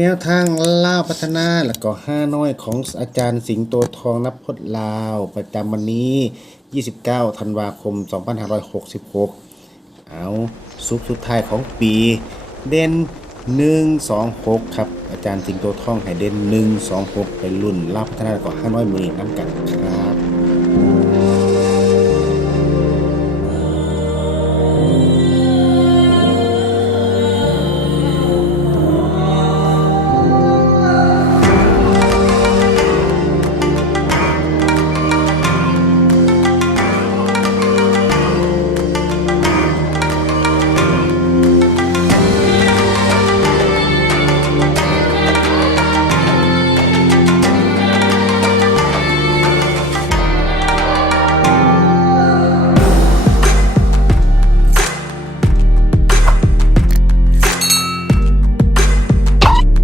แนวทางล่าวพัฒนาแล้วก็ห้าน้อยของอาจารย์สิงโตทองนับพจลาว ประจำวันนี้ 29 ธันวาคม 2566 เอาซุปสุดท้ายของปี เด่น 1 2 6 ครับ อาจารย์สิงโตทองให้เด่น 1 2 6 ไปรุ่นล่าวพัฒนาแล้วก็ห้าน้อยมือน้ำกันครับ